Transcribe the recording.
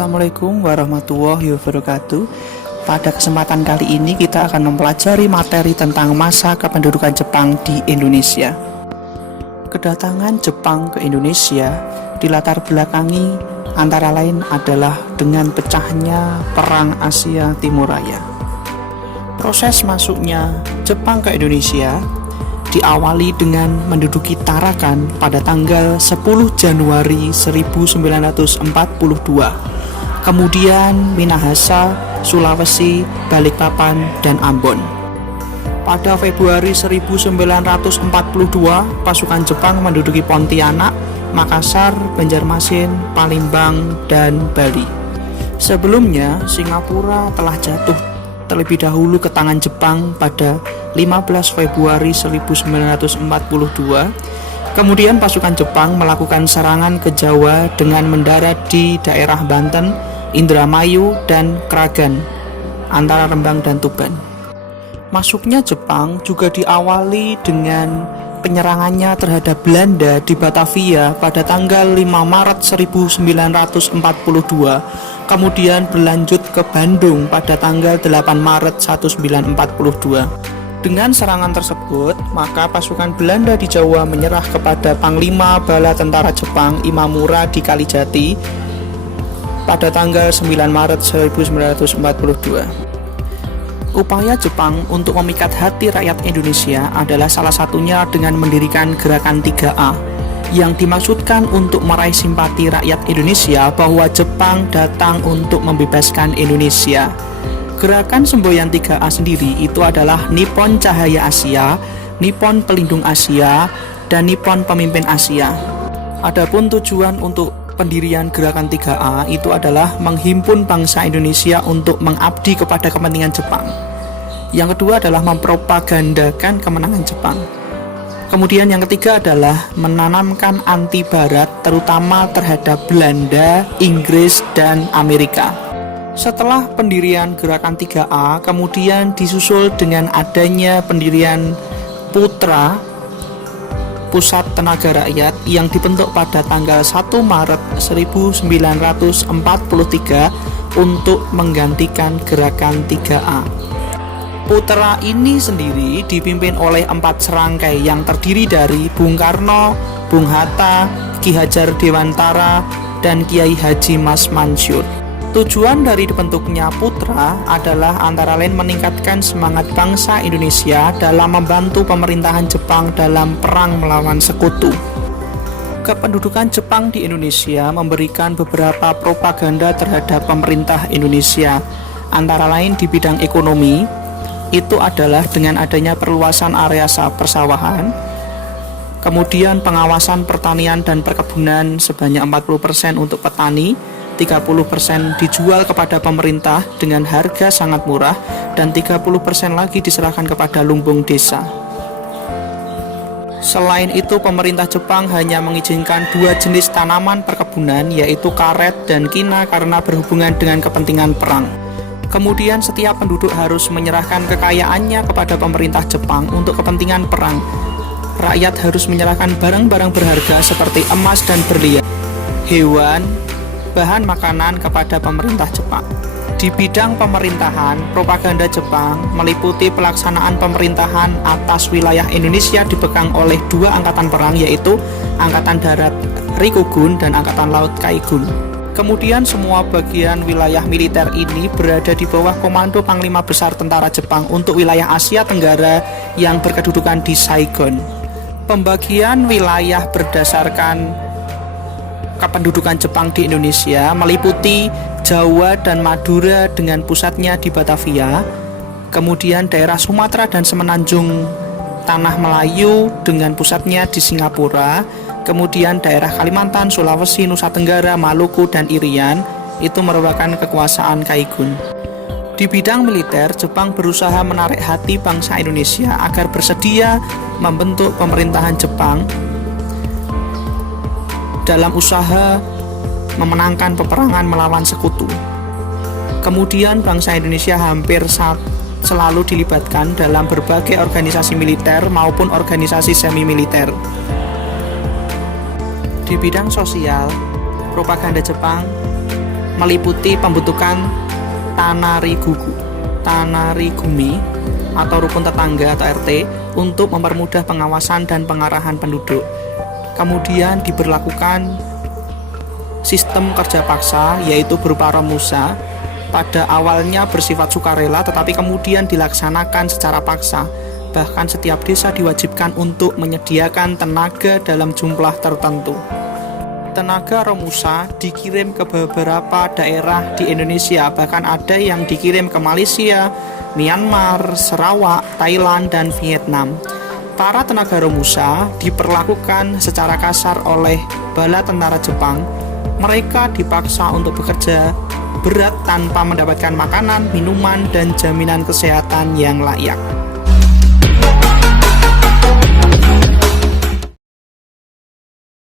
Assalamualaikum warahmatullahi wabarakatuh. Pada kesempatan kali ini kita akan mempelajari materi tentang masa kependudukan Jepang di Indonesia. Kedatangan Jepang ke Indonesia dilatar belakangi antara lain adalah dengan pecahnya Perang Asia Timur Raya. Proses masuknya Jepang ke Indonesia diawali dengan menduduki Tarakan pada tanggal 10 Januari 1942. Kemudian Minahasa, Sulawesi, Balikpapan, dan Ambon. Pada Februari 1942, pasukan Jepang menduduki Pontianak, Makassar, Banjarmasin, Palembang, dan Bali. Sebelumnya, Singapura telah jatuh terlebih dahulu ke tangan Jepang pada 15 Februari 1942. Kemudian pasukan Jepang melakukan serangan ke Jawa dengan mendarat di daerah Banten, Indramayu, dan Kragan antara Rembang dan Tuban. Masuknya Jepang juga diawali dengan penyerangannya terhadap Belanda di Batavia pada tanggal 5 Maret 1942, kemudian berlanjut ke Bandung pada tanggal 8 Maret 1942. Dengan serangan tersebut, maka pasukan Belanda di Jawa menyerah kepada Panglima Bala Tentara Jepang Imamura di Kalijati pada tanggal 9 Maret 1942. Upaya Jepang untuk memikat hati rakyat Indonesia adalah salah satunya dengan mendirikan Gerakan 3A yang dimaksudkan untuk meraih simpati rakyat Indonesia bahwa Jepang datang untuk membebaskan Indonesia. Gerakan semboyan 3A sendiri itu adalah Nippon Cahaya Asia, Nippon Pelindung Asia, dan Nippon Pemimpin Asia. Adapun tujuan untuk pendirian Gerakan 3A itu adalah menghimpun bangsa Indonesia untuk mengabdi kepada kepentingan Jepang. Yang kedua adalah mempropagandakan kemenangan Jepang. Kemudian yang ketiga adalah menanamkan anti Barat, terutama terhadap Belanda, Inggris, dan Amerika. Setelah pendirian Gerakan 3A, kemudian disusul dengan adanya pendirian Putra, Pusat Tenaga Rakyat, yang dibentuk pada tanggal 1 Maret 1943 untuk menggantikan Gerakan 3A. Putra ini sendiri dipimpin oleh 4 serangkai yang terdiri dari Bung Karno, Bung Hatta, Ki Hajar Dewantara, dan Kiai Haji Mas Mansur. Tujuan dari dibentuknya Putra adalah antara lain meningkatkan semangat bangsa Indonesia dalam membantu pemerintahan Jepang dalam perang melawan sekutu. Kependudukan Jepang di Indonesia memberikan beberapa propaganda terhadap pemerintah Indonesia, antara lain di bidang ekonomi, itu adalah dengan adanya perluasan area persawahan, kemudian pengawasan pertanian dan perkebunan sebanyak 40% untuk petani, 30% dijual kepada pemerintah dengan harga sangat murah, dan 30% lagi diserahkan kepada lumbung desa. Selain itu, pemerintah Jepang hanya mengizinkan 2 jenis tanaman perkebunan, yaitu karet dan kina, karena berhubungan dengan kepentingan perang. Kemudian setiap penduduk harus menyerahkan kekayaannya kepada pemerintah Jepang untuk kepentingan perang. Rakyat harus menyerahkan barang-barang berharga seperti emas dan berlian, hewan, bahan makanan kepada pemerintah Jepang. Di bidang pemerintahan, propaganda Jepang meliputi pelaksanaan pemerintahan atas wilayah Indonesia dipegang oleh 2 angkatan perang, yaitu Angkatan Darat Rikugun dan Angkatan Laut Kaigun. Kemudian semua bagian wilayah militer ini berada di bawah komando Panglima Besar Tentara Jepang untuk wilayah Asia Tenggara yang berkedudukan di Saigon. Pembagian wilayah berdasarkan kependudukan Jepang di Indonesia meliputi Jawa dan Madura dengan pusatnya di Batavia, kemudian daerah Sumatera dan Semenanjung Tanah Melayu dengan pusatnya di Singapura, kemudian daerah Kalimantan, Sulawesi, Nusa Tenggara, Maluku, dan Irian itu merupakan kekuasaan Kaigun. Di bidang militer, Jepang berusaha menarik hati bangsa Indonesia agar bersedia membentuk pemerintahan Jepang dalam usaha memenangkan peperangan melawan sekutu. Kemudian bangsa Indonesia hampir selalu dilibatkan dalam berbagai organisasi militer maupun organisasi semi-militer. Di bidang sosial, propaganda Jepang meliputi pembentukan Tanarigumi atau rukun tetangga atau RT untuk mempermudah pengawasan dan pengarahan penduduk. Kemudian diberlakukan sistem kerja paksa, yaitu berupa romusa, pada awalnya bersifat sukarela tetapi kemudian dilaksanakan secara paksa. Bahkan setiap desa diwajibkan untuk menyediakan tenaga dalam jumlah tertentu. Tenaga romusa dikirim ke beberapa daerah di Indonesia, bahkan ada yang dikirim ke Malaysia, Myanmar, Sarawak, Thailand, dan Vietnam. Para tenaga romusa diperlakukan secara kasar oleh bala tentara Jepang. Mereka dipaksa untuk bekerja berat tanpa mendapatkan makanan, minuman, dan jaminan kesehatan yang layak.